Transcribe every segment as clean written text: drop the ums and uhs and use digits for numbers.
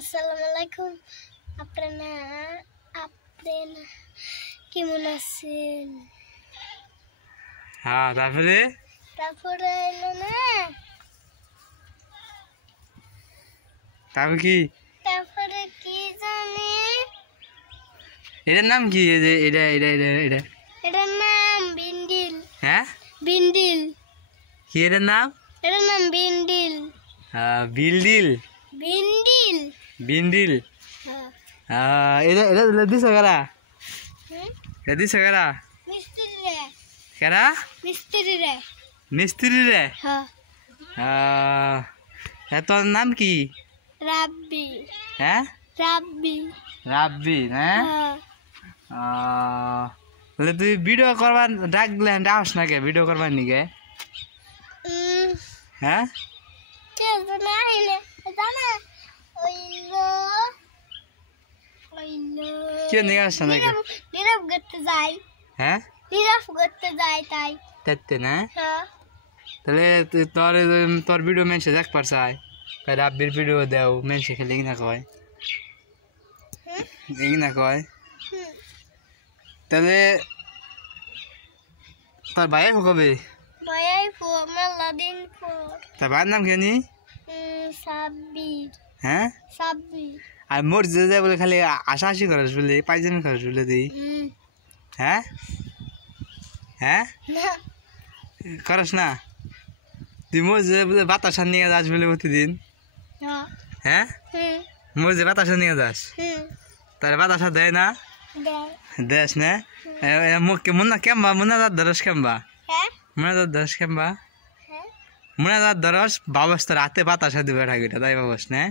আসসালামুআলাইকুম। আপনারা কেমন আছেন? হ্যাঁ, তারপরে এলো না, তারপর কি তারপরে কি জানি এটার নাম কি? এটা এটার নাম বিন্ডিল। হ্যাঁ, বিন্ডিল। কি এটার নাম? এটার নাম বিন্ডিল। বিলডিল বিন্ডিল। বিন্ডিল। হ্যাঁ। এটা দিছ কারা? হুম? এটা দিছ কারা? মিস্ত্রি রে। কারা? মিস্ত্রি রে। মিস্ত্রি রে। হ্যাঁ। তোর নাম কি? রাব্বি। হ্যাঁ, রাব্বি। রাব্বি। হ্যাঁ, হ্যাঁ। তাহলে তুই ভিডিও করবার ডাকলে ডাকস না কে ভিডিও করবার নিকে? হ্যাঁ, কি নিয়ে আসছ নাকি? নীরব করতে যাই। হ্যাঁ, নীরব করতে যাই তাই। তাইতে না? হ্যাঁ। তাহলে তোর ভিডিও মেনছে দেখ পারছাই, রাব্বির ভিডিও দেও মেনছে খেলে না কয়, না কয়। তাহলে তোর ভাই কবে? ভাইয়াই মেলা দিন পর। তার ভাইয়ের নাম কেনি? সাব্বির। হ্যাঁ, সাব্বির। আর মোর যে যায় বলে খালি আশাআশি করিস বলে, পাইজামি করিস বলে তুই? হ্যাঁ, হ্যাঁ, না। করস না তুই? মোর যে বলে বাতাসা নিয়ে যাস বলে প্রতিদিন? হ্যাঁ, মোর যে বাতাসা নিয়ে যাস, তার বাতাসা দেয় না? দেশ না? মুন্না কেমবা? মুন্নাজার ধরস কেমবা? মুন্নাজার ধরস কেমবা? মুন্নাজার ধরস বাবস তোর হাতে বাতাসা দিবে ঠাকুরটা, তাই বাবস না?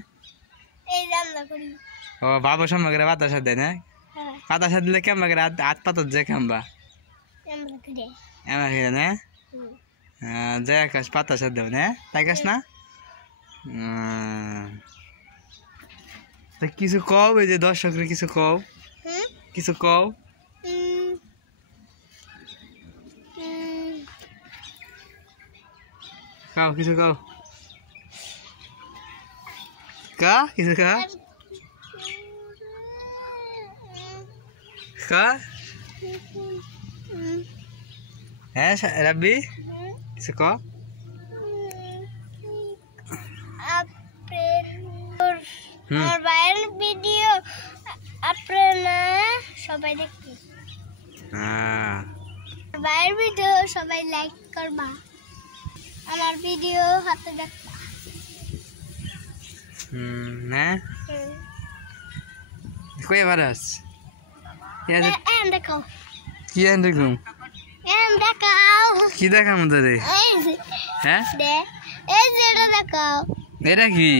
ও বাবু সম্ভব করে বাতাসা দেয় না? বাতাসা দিলে কেমবা করে হাত পাতত যায় কেমবা? এমন না? যায় আকাশ বাতাসা দেও না, তাই কাস না? কিছু কও, এই যে দর্শকরা কিছু কও, কিছু কও। কাও কিছু কাও, কা কিছু কা কা। হ্যাঁ রাব্বি, কিছু ক। আমার ভাইয়ের ভিডিও আপনারা সবাই দেখবেন। ভাইয়ের ভিডিও সবাই লাইক করবা, আমার ভিডিও হাতে দেখবা। হ্যাঁ, কই বারাস? দেখাও কি দেখুন? দেখাও কি দেখার মধ্যে রে? হ্যাঁ, এই যে এটা দেখাও। এটা কি?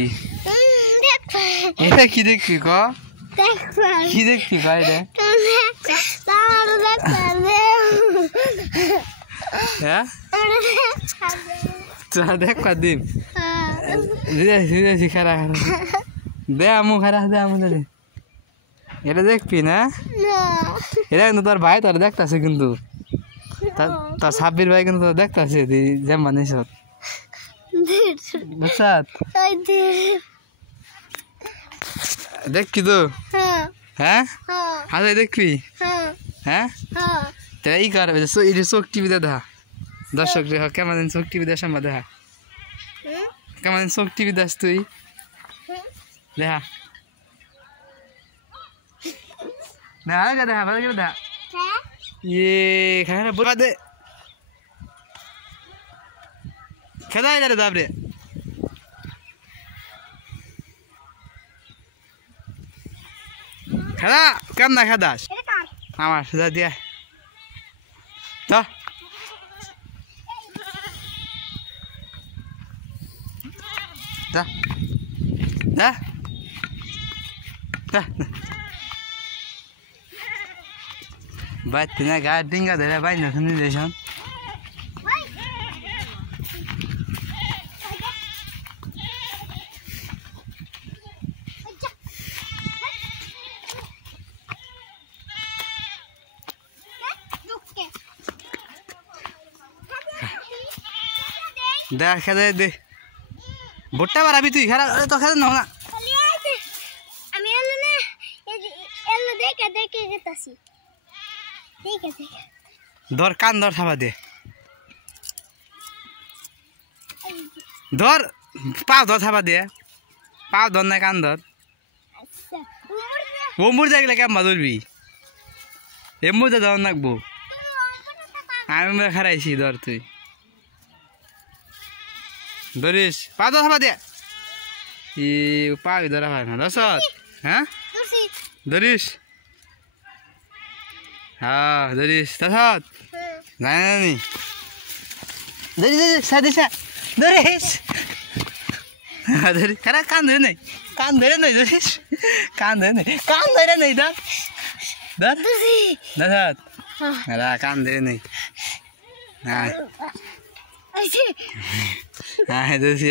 এটা কি দেখবি ক? কি দেখবি ক? এটা হ্যাঁ, দেখ দিন খারা দে আমু খারা দে আমু দে। এটা দেখবি না? এটা কিন্তু তোর ভাই তোর দেখতেছে, কিন্তু তোর সাব্বির ভাই কিন্তু তোর দেখতেছে তুই যেমন এসব বুঝছাত? দেখবি তো? হ্যাঁ, হাজার দেখবি? হ্যাঁ, তাই এই কার চোখ টিভি দেখা দর্শক কেমন চোখ টিভি দেখা সম্ভব দেখা, কেমন চোখ টিভি দাস তুই দেখা দেখা দেখা ভালো করে দেখা। ইয়ে খানা বুড়া দে খেদাই রে দাবরে খেলা কেমন না খেদাস আমার সুদা দিয়া তো যা যা যা বাদ না গা ডিঙ্গা ধরে বাই না শুনি দেশন দেখ খেদে দে ভুট্টা বাড়াবি তুই খেলা তো খেলে না দেখে গেতাছি দেখে ধর কান ধর থাবা দে ধর পাও ধর থাবা দে পাও ধর না কান ধর আচ্ছা ওমর দেখলে কেমন ধরবি এমন যা ধর নাকবো আমি খারাইছি ধর তুই ধরিস পা ধর থাবা দে ই পা ধরা হয় না দশত হ্যাঁ ধরিস হ্যাঁ ধরিস দশত জানি ধরিস সাদিস ধরিস ধরিস খারাপ কান ধরে নেই ধরিস কান ধরে নেই ধর ধর দশত হ্যাঁ কান ধরে নেই হ্যাঁ হ্যাঁ ধরিস